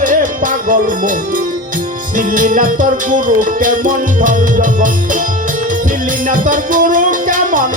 রে পাগল মন। চিনলি না তোর গুরু কেমন ধন জগৎ? চিনলি না তোর গুরু কেমন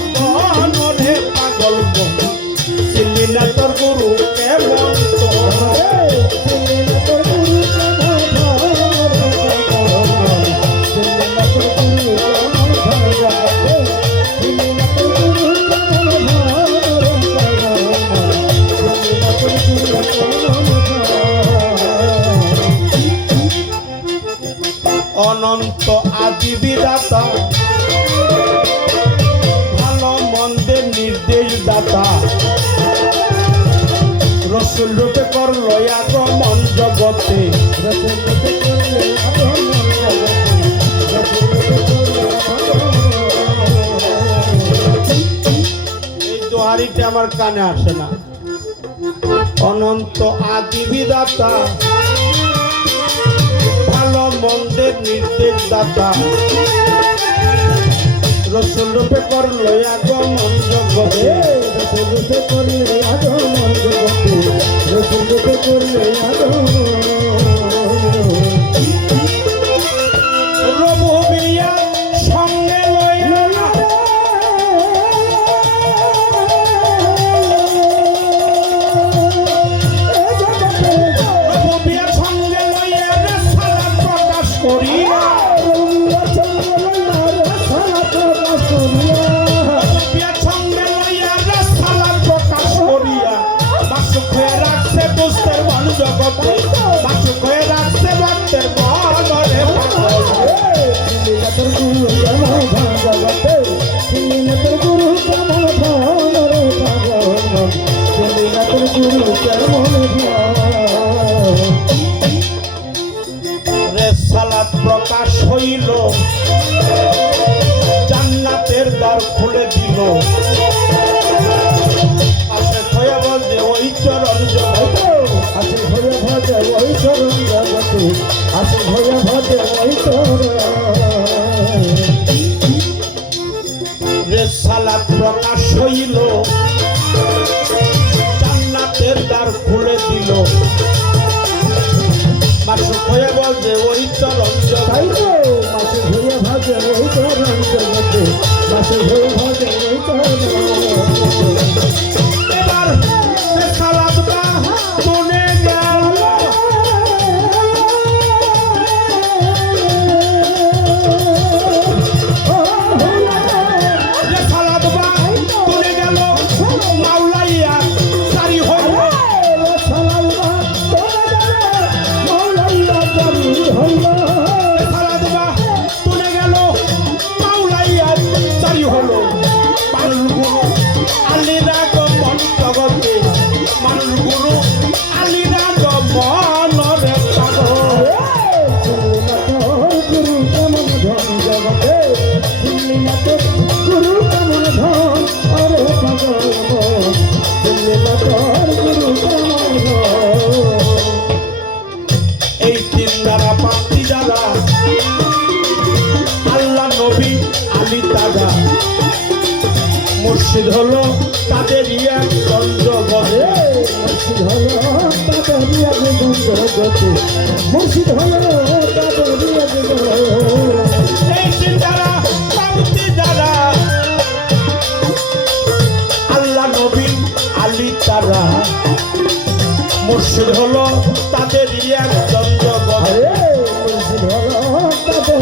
অনন্ত আদি বিদাতা ভালো মন্দের নির্দেশ দাতা। রসুল রূপে করল আগমন জগতে। এই দোহারিতে আমার কানে আসে না। অনন্ত আদি বিদাতা মন্দের নির্দেশ দাতা। রসুল রূপে করল আগমন জগতে। রঘুবিয়া রেসালাত প্রকাশ হইল। জান্নাতের দ্বার খুলে দিল। আসে হয়ে বলছে ওই চরণ জগতে। আসে ভরে ভজে ওই চরণ জগতে। আসে ভরে ভজে ওই চরণ মুর্শিদ হলো তাদের এক মুর্শিদ হলো তাদের দ্বারা পাঁচটি দ্বারা আল্লাহ নবী আলী তারা। মুর্শিদ হলো তাদের মুর্শিদ হলো তাদের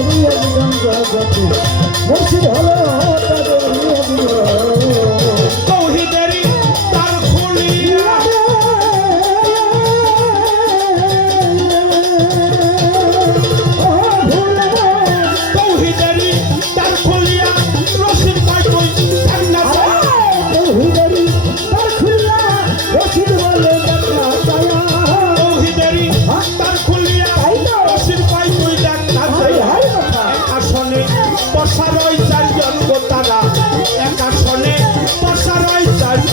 মুর্শিদ হলো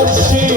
Lord,